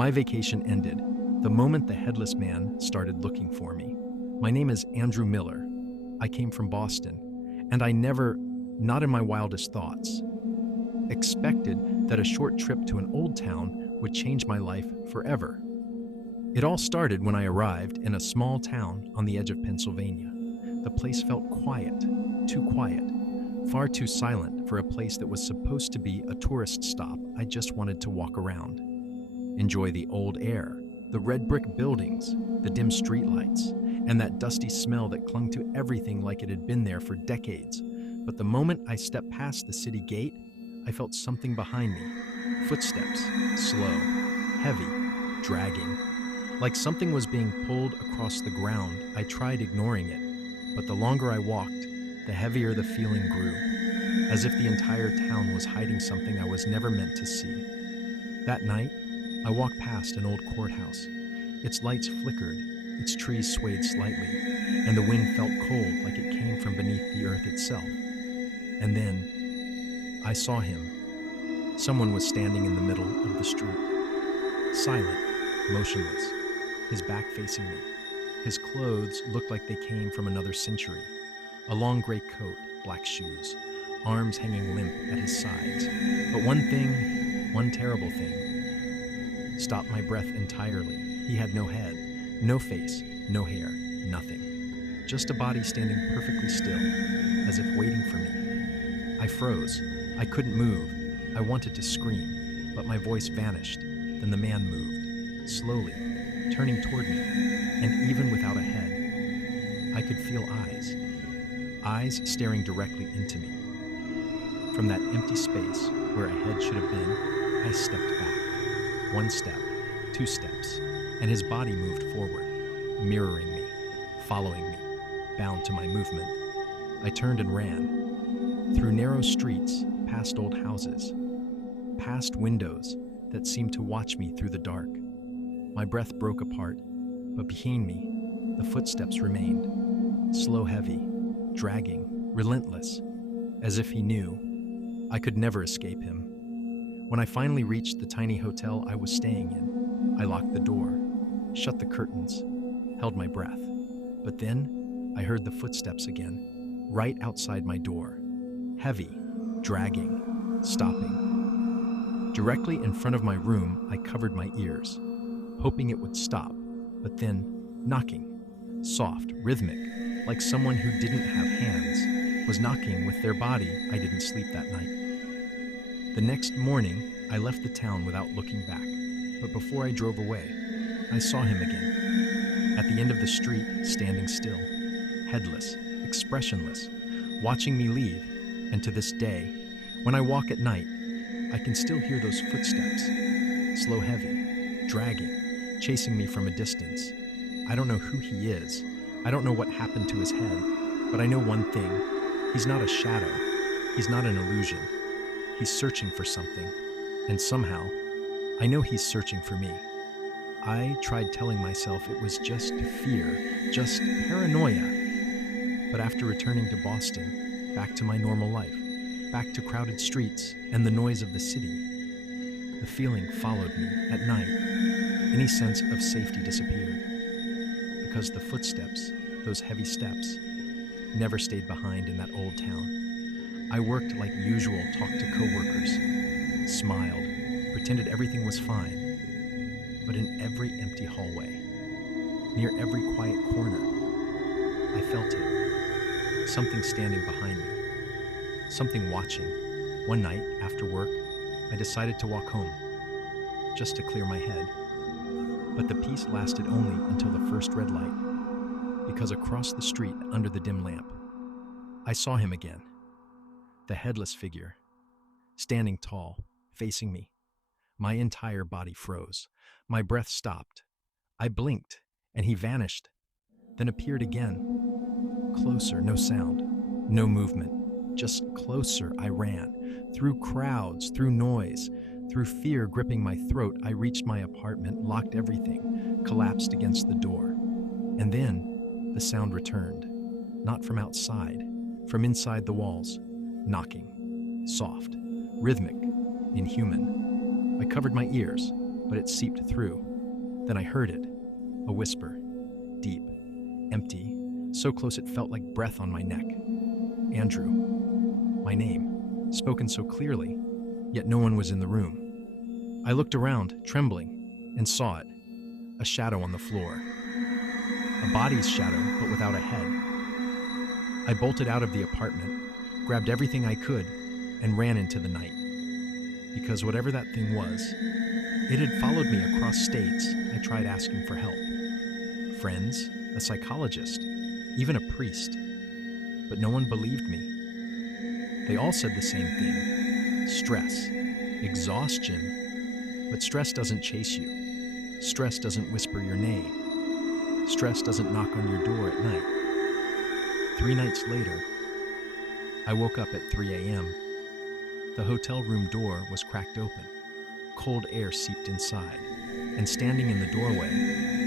My vacation ended the moment the headless man started looking for me. My name is Andrew Miller. I came from Boston, and I never, not in my wildest thoughts, expected that a short trip to an old town would change my life forever. It all started when I arrived in a small town on the edge of Pennsylvania. The place felt quiet, too quiet, far too silent for a place that was supposed to be a tourist stop. I just wanted to walk around, enjoy the old air, the red brick buildings, the dim streetlights, and that dusty smell that clung to everything like it had been there for decades. But the moment I stepped past the city gate, I felt something behind me. Footsteps, slow, heavy, dragging. Like something was being pulled across the ground. I tried ignoring it, but the longer I walked, the heavier the feeling grew, as if the entire town was hiding something I was never meant to see. That night, I walked past an old courthouse. Its lights flickered, its trees swayed slightly, and the wind felt cold like it came from beneath the earth itself. And then, I saw him. Someone was standing in the middle of the street, silent, motionless, his back facing me. His clothes looked like they came from another century. A long gray coat, black shoes, arms hanging limp at his sides. But one terrible thing, stopped my breath entirely. He had no head, no face, no hair, nothing. Just a body standing perfectly still, as if waiting for me. I froze. I couldn't move. I wanted to scream, but my voice vanished. Then the man moved, slowly, turning toward me, and even without a head, I could feel eyes staring directly into me. From that empty space where a head should have been, I stepped back. One step, two steps, and his body moved forward, mirroring me, following me, bound to my movement. I turned and ran, through narrow streets, past old houses, past windows that seemed to watch me through the dark. My breath broke apart, but behind me, the footsteps remained, slow, heavy, dragging, relentless, as if he knew I could never escape him. When I finally reached the tiny hotel I was staying in, I locked the door, shut the curtains, held my breath. But then I heard the footsteps again, right outside my door, heavy, dragging, stopping. Directly in front of my room, I covered my ears, hoping it would stop, but then knocking, soft, rhythmic, like someone who didn't have hands was knocking with their body. I didn't sleep that night. The next morning, I left the town without looking back, but before I drove away, I saw him again, at the end of the street, standing still, headless, expressionless, watching me leave. And to this day, when I walk at night, I can still hear those footsteps, slow, heavy, dragging, chasing me from a distance. I don't know who he is. I don't know what happened to his head, but I know one thing. He's not a shadow. He's not an illusion. He's searching for something. And somehow, I know he's searching for me. I tried telling myself it was just fear, just paranoia. But after returning to Boston, back to my normal life, back to crowded streets and the noise of the city, the feeling followed me at night. Any sense of safety disappeared. Because the footsteps, those heavy steps, never stayed behind in that old town. I worked like usual, talked to coworkers, smiled, pretended everything was fine. But in every empty hallway, near every quiet corner, I felt it. Something standing behind me. Something watching. One night, after work, I decided to walk home, just to clear my head. But the peace lasted only until the first red light, because across the street, under the dim lamp, I saw him again. The headless figure, standing tall, facing me. My entire body froze. My breath stopped. I blinked, and he vanished, then appeared again. Closer, no sound, no movement. Just closer I ran, through crowds, through noise, through fear gripping my throat. I reached my apartment, locked everything, collapsed against the door. And then the sound returned, not from outside, from inside the walls, knocking, soft, rhythmic, inhuman. I covered my ears, but it seeped through. Then I heard it, a whisper, deep, empty, so close it felt like breath on my neck. Andrew, my name, spoken so clearly, yet no one was in the room. I looked around, trembling, and saw it, a shadow on the floor. A body's shadow, but without a head. I bolted out of the apartment, grabbed everything I could, and ran into the night. Because whatever that thing was, it had followed me across states. I tried asking for help. Friends, a psychologist, even a priest. But no one believed me. They all said the same thing. Stress, exhaustion. But stress doesn't chase you. Stress doesn't whisper your name. Stress doesn't knock on your door at night. 3 nights later, I woke up at 3 a.m. The hotel room door was cracked open. Cold air seeped inside, and standing in the doorway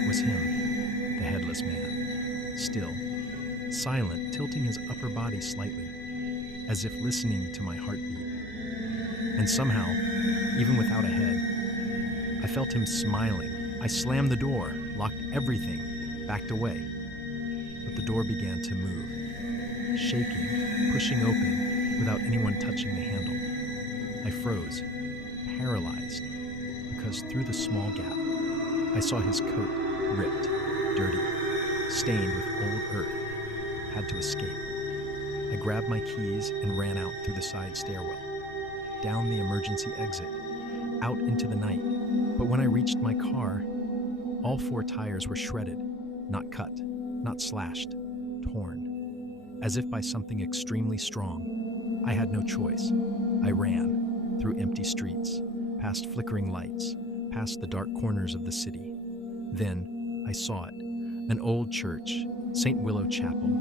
was him, the headless man, still, silent, tilting his upper body slightly, as if listening to my heartbeat. And somehow, even without a head, I felt him smiling. I slammed the door, locked everything, backed away. But the door began to move, shaking, pushing open without anyone touching the handle. I froze, paralyzed, because through the small gap, I saw his coat ripped, dirty, stained with old earth. Had to escape. I grabbed my keys and ran out through the side stairwell, down the emergency exit, out into the night. But when I reached my car, all 4 tires were shredded, not cut, not slashed, torn, as if by something extremely strong. I had no choice. I ran, through empty streets, past flickering lights, past the dark corners of the city. Then I saw it, an old church, St. Willow Chapel.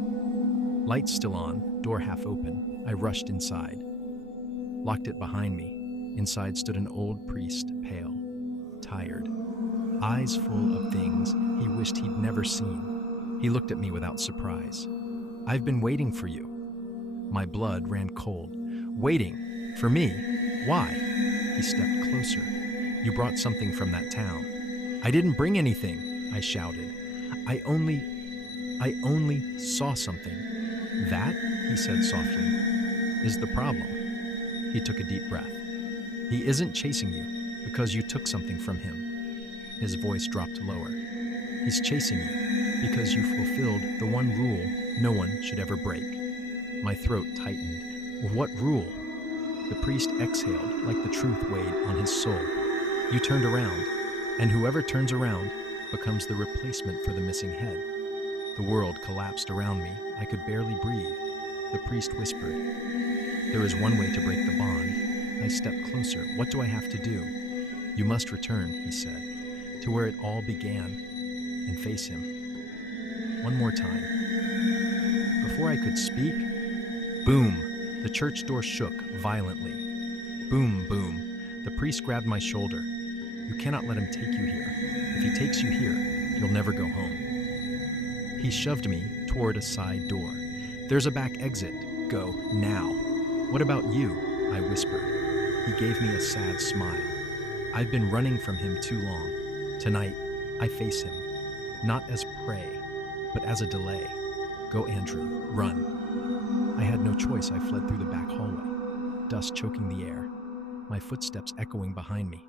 Lights still on, door half open. I rushed inside, locked it behind me. Inside stood an old priest, pale, tired, eyes full of things he wished he'd never seen. He looked at me without surprise. "I've been waiting for you." My blood ran cold. "Waiting? For me? Why?" He stepped closer. "You brought something from that town." "I didn't bring anything," I shouted. I only saw something." "That," he said softly, "is the problem." He took a deep breath. "He isn't chasing you because you took something from him." His voice dropped lower. "He's chasing you because you fulfilled the one rule no one should ever break." My throat tightened. "What rule?" The priest exhaled like the truth weighed on his soul. "You turned around, and whoever turns around becomes the replacement for the missing head." The world collapsed around me. I could barely breathe. The priest whispered, "There is one way to break the bond." I stepped closer. "What do I have to do?" "You must return," he said, "to where it all began, and face him. One more time." Before I could speak, boom! The church door shook violently. Boom, boom. The priest grabbed my shoulder. "You cannot let him take you here. If he takes you here, you'll never go home." He shoved me toward a side door. "There's a back exit. Go, now." "What about you?" I whispered. He gave me a sad smile. "I've been running from him too long. Tonight, I face him. Not as prey, but as a delay. Go, Andrew, run." I had no choice. I fled through the back hallway, dust choking the air, my footsteps echoing behind me.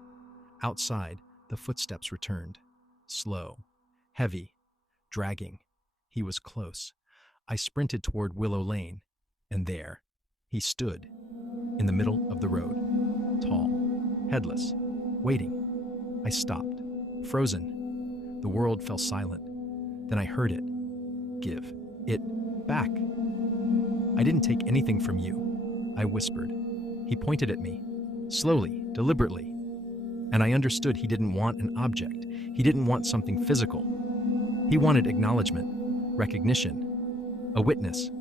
Outside, the footsteps returned, slow, heavy, dragging. He was close. I sprinted toward Willow Lane, and there, he stood, in the middle of the road, tall, headless, waiting. I stopped, frozen. The world fell silent. Then I heard it. "Give it back." "I didn't take anything from you," I whispered. He pointed at me, slowly, deliberately. And I understood he didn't want an object. He didn't want something physical. He wanted acknowledgement, recognition, a witness.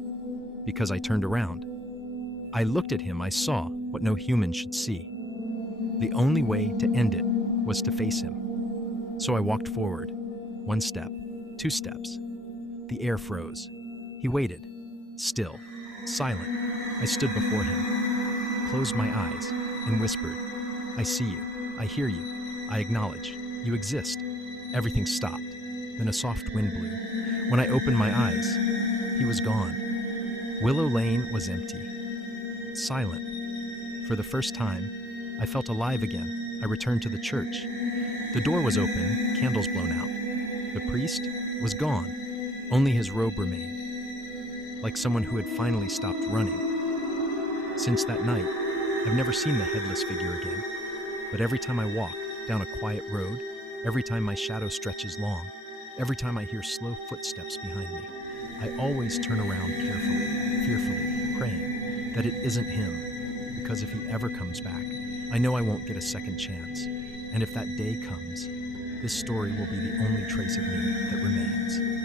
Because I turned around. I looked at him. I saw what no human should see. The only way to end it was to face him. So I walked forward, 1 step, 2 steps. The air froze. He waited, still, silent. I stood before him, closed my eyes, and whispered, "I see you, I hear you, I acknowledge. You exist. Everything stopped. Then a soft wind blew. When I opened my eyes, he was gone. Willow Lane was empty. Silent. For the first time, I felt alive again. I returned to the church. The door was open, candles blown out. The priest was gone. Only his robe remained, like someone who had finally stopped running. Since that night, I've never seen the headless figure again. But every time I walk down a quiet road, every time my shadow stretches long, every time I hear slow footsteps behind me, I always turn around carefully, fearfully, praying that it isn't him, because if he ever comes back, I know I won't get a second chance. And if that day comes, this story will be the only trace of me that remains.